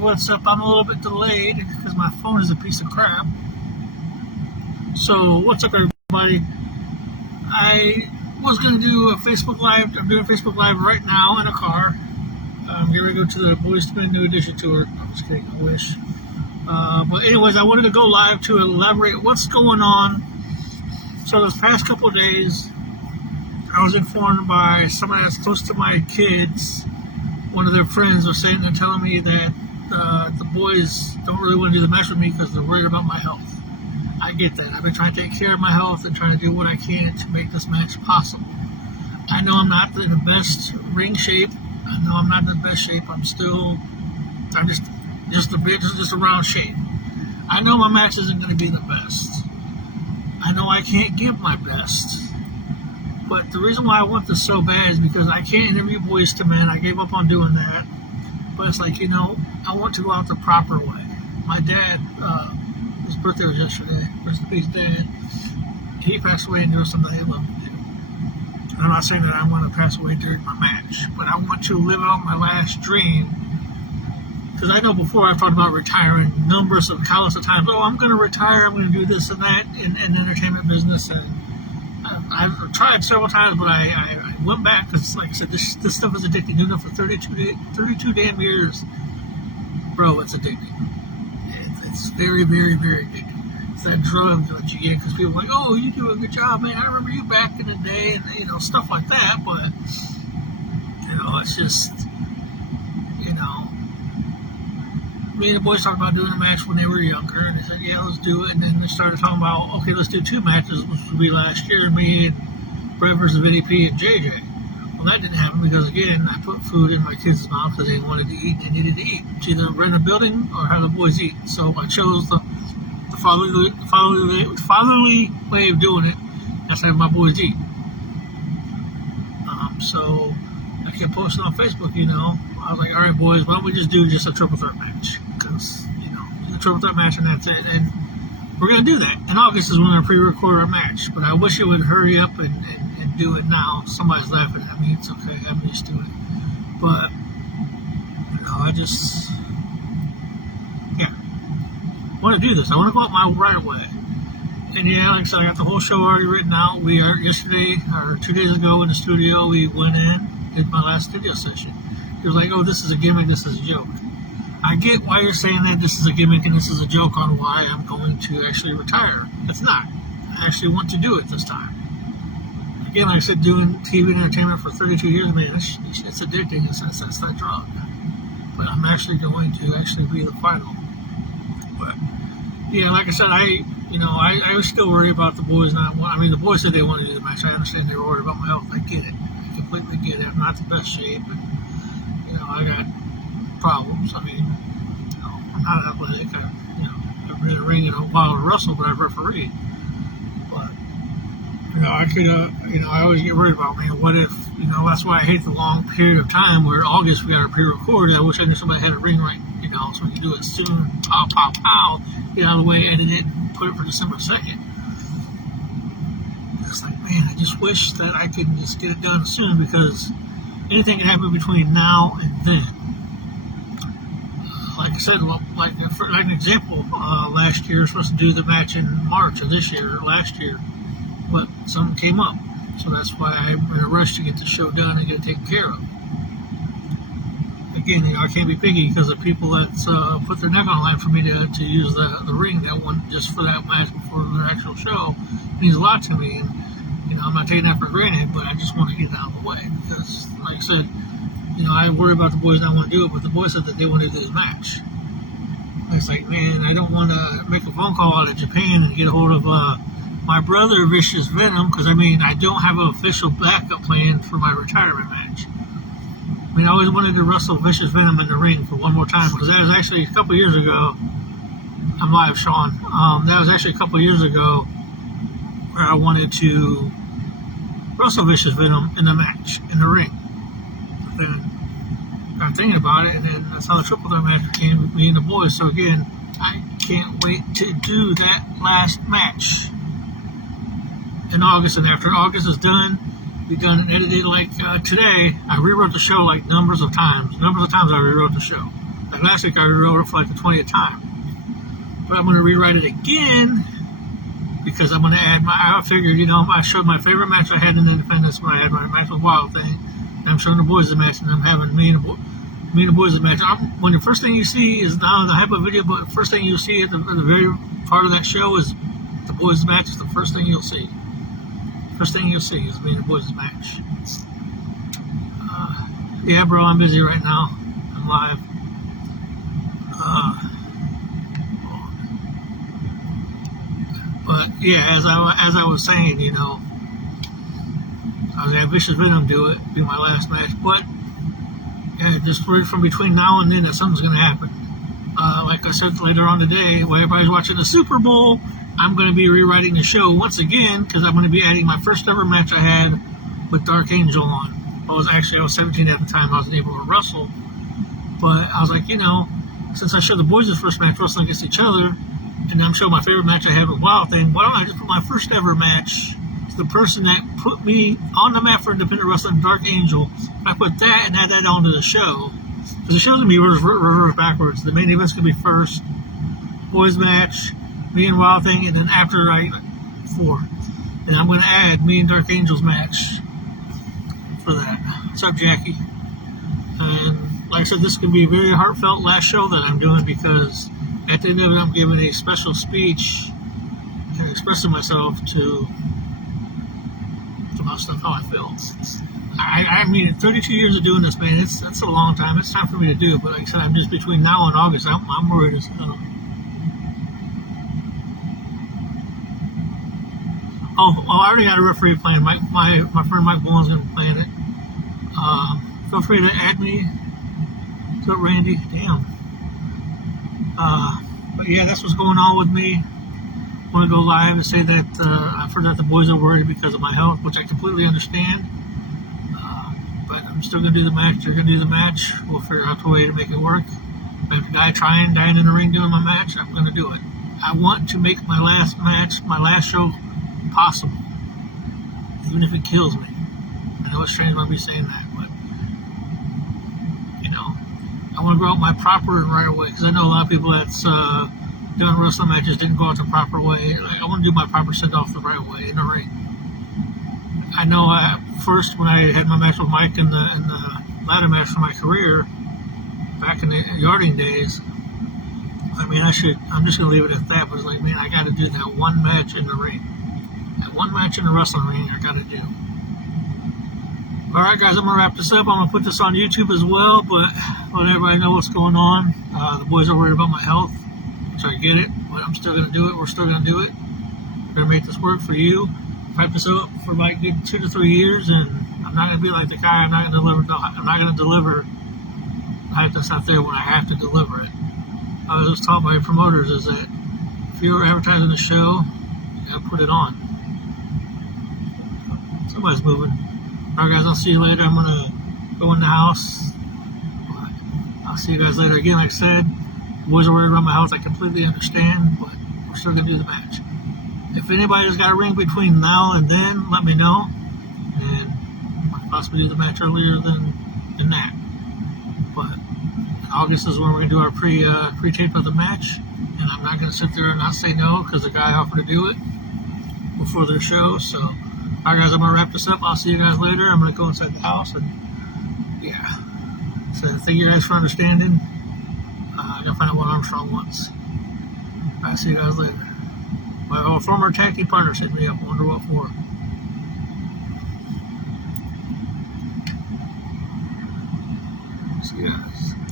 what's up? I'm a little bit delayed because my phone is a piece of crap. So, what's up, everybody? I was going to do a Facebook Live. I'm doing a Facebook Live right now in a car. I'm going to go to the Boyz II Men New Edition tour. I'm just kidding, I wish. But anyways, I wanted to go live to elaborate what's going on. So, this past couple of days, I was informed by somebody that's close to my kids. One of their friends was saying, they're telling me that the boys don't really want to do the match with me because they're worried about my health. I get that. I've been trying to take care of my health and trying to do what I can to make this match possible. I know I'm not in the best ring shape. I know I'm not in the best shape. I'm just around shape. I know my match isn't going to be the best. I know I can't give my best. But the reason why I want this so bad is because I can't interview Boyz II Men. I gave up on doing that. But it's like, I want to go out the proper way. My dad, his birthday was yesterday. Rest in peace, Dad. He passed away and doing something I love to do. And I'm not saying that I want to pass away during my match, but I want to live out my last dream. Because I know before I've talked about retiring numbers of countless of times. Oh, I'm going to retire. I'm going to do this and that in the entertainment business. And I've tried several times, but I went back because, like I said, this stuff is addicting. Doing it for 32 damn years. Bro, it's addicting. It's very, very, very addicting. It's that drug that you get because people are like, oh, you do a good job, man. I remember you back in the day and, stuff like that. But, it's just, me and the boys talked about doing a match when they were younger, and they said, yeah, let's do it. And then they started talking about, okay, let's do 2 matches, which would be last year, me and Brett versus Vinny P and JJ. Well, that didn't happen because, again, I put food in my kids' mouth because they wanted to eat and they needed to eat. It's either rent a building or have the boys eat. So I chose the fatherly way of doing it. That's having my boys eat. So I kept posting on Facebook, I was like, all right, boys, why don't we just do just a triple threat match? Because, a triple threat match and that's it. And we're going to do that. In August is when I pre-record our match. But I wish it would hurry up and do it now. Somebody's laughing at me. It's okay. I'm used to it. But, I just, want to do this. I want to go out my right way. And like I said, I got the whole show already written out. We are yesterday, or 2 days ago in the studio, we went in, did my last studio session. It was like, oh, this is a gimmick, this is a joke. I get why you're saying that this is a gimmick and this is a joke on why I'm going to actually retire. It's not. I actually want to do it this time. Again, like I said, doing TV and entertainment for 32 years, man, it's addicting in a sense. That's that drug. But I'm actually going to be the final. But, like I said, I was still worried about the boys the boys said they wanted to do the match. I understand they were worried about my health. I get it. I completely get it. I'm not the best shape. I got problems. I'm not athletic. I've been in the ring in a while to wrestle, but I've refereed. But, I could, I always get worried about, man, what if, that's why I hate the long period of time where August we got to pre-record. I wish I knew somebody had a ring right, so we could do it soon, pow, pow, pow, get out of the way, edit it, and put it for December 2nd. It's like, man, I just wish that I could just get it done soon because anything can happen between now and then. Like I said, like an example, last year I was supposed to do the match in March of this year, last year, but something came up. So that's why I'm in a rush to get the show done and get it taken care of. Again, I can't be picky because the people that put their neck on the line for me to use the ring, that one just for that match before their actual show, means a lot to me. And, I'm not taking that for granted, but I just want to get it out of the way because, like I said, I worry about the boys not want to do it, but the boys said that they want to do the match. I was like, man, I don't want to make a phone call out of Japan and get a hold of my brother, Vicious Venom, because, I don't have an official backup plan for my retirement match. I always wanted to wrestle Vicious Venom in the ring for one more time, because that was actually a couple years ago. I'm live, Sean. That was actually a couple years ago where I wanted to wrestle Vicious Venom in the match, in the ring. Then I'm thinking about it, and then that's how the triple threat match became with me and the boys. So again, I can't wait to do that last match in August. And after August is done, be done and edited. Like today, I rewrote the show like numbers of times. I rewrote the show. Like last week I rewrote it for like the 20th time. But I'm going to rewrite it again because I'm going to add I figured, I showed my favorite match I had in Independence when I had my match with Wild Thing. And I'm showing the boys the match, and I'm having me and the boys the match. When the first thing you see is not on the hype video, but the first thing you see at the very part of that show is the boys match. Is the first thing you'll see. First thing you'll see is me and the boys match. Yeah, bro, I'm busy right now. I'm live. But yeah, as I was saying, I was gonna have Vicious Venom do it, be my last match. But yeah, just read from between now and then that something's gonna happen. Like I said later on today, while everybody's watching the Super Bowl, I'm gonna be rewriting the show once again because I'm gonna be adding my first ever match I had with Dark Angel on. I was 17 at the time. I wasn't able to wrestle, but I was like, since I showed the boys the first match wrestling against each other, and I'm showing my favorite match I had with Wild Thing, why don't I just put my first ever match to the person that put me on the map for independent wrestling, Dark Angel? I put that and add that onto the show. Because the show's going to be reverse backwards. The main event's going to be first, boys match, me and Wild Thing, and then after four. And I'm going to add me and Dark Angel's match for that. What's up, Jackie? And like I said, this could be a very heartfelt last show that I'm doing because at the end of it, I'm giving a special speech and expressing myself about stuff, how I feel. I mean, 32 years of doing this, man, that's a long time. It's time for me to do it. But like I said, I'm just between now and August. I'm worried as hell. Oh, I already got a referee playing. My friend Mike Bowen's going to be playing it. Feel free to add me to it, Randy. Damn. But yeah, that's what's going on with me. I want to go live and say that I've heard that the boys are worried because of my health, which I completely understand. But I'm still going to do the match. They're going to do the match. We'll figure out the way to make it work. If I have to dying in the ring doing my match, I'm going to do it. I want to make my last match, my last show, possible, even if it kills me. I know it's strange about me saying that, but I want to go out my proper and right way because I know a lot of people that's doing wrestling matches didn't go out the proper way. I want to do my proper send off the right way in the ring. I know first when I had my match with Mike in the ladder match for my career back in the yarding days. I mean, I'm just gonna leave it at that. But it's like, man, I got to do that one match in the ring. That one match in the wrestling ring, I got to do. All right, guys, I'm going to wrap this up. I'm going to put this on YouTube as well, but let everybody know what's going on. The boys are worried about my health, which I get it, but I'm still going to do it. We're still going to do it. We're going to make this work for you. Pipe this up for like 2 to 3 years, and I'm not going to be like the guy. I'm not going to deliver hype that's not there when I have to deliver it. I was taught by promoters is that if you're advertising the show, you got to put it on. Somebody's moving. Alright, guys, I'll see you later. I'm going to go in the house. I'll see you guys later. Again, like I said, the boys are worried about my health. I completely understand, but we're still going to do the match. If anybody's got a ring between now and then, let me know. And I'll possibly do the match earlier than that. But August is when we're going to do our pre-tape of the match. And I'm not going to sit there and not say no because the guy offered to do it before their show. So, alright, guys, I'm going to wrap this up. I'll see you guys later. I'm going to go inside the house and, yeah. So, thank you guys for understanding. I got to find out what Armstrong wants. I'll see you guys later. My former tag team partner sent me up. I wonder what for. See you guys.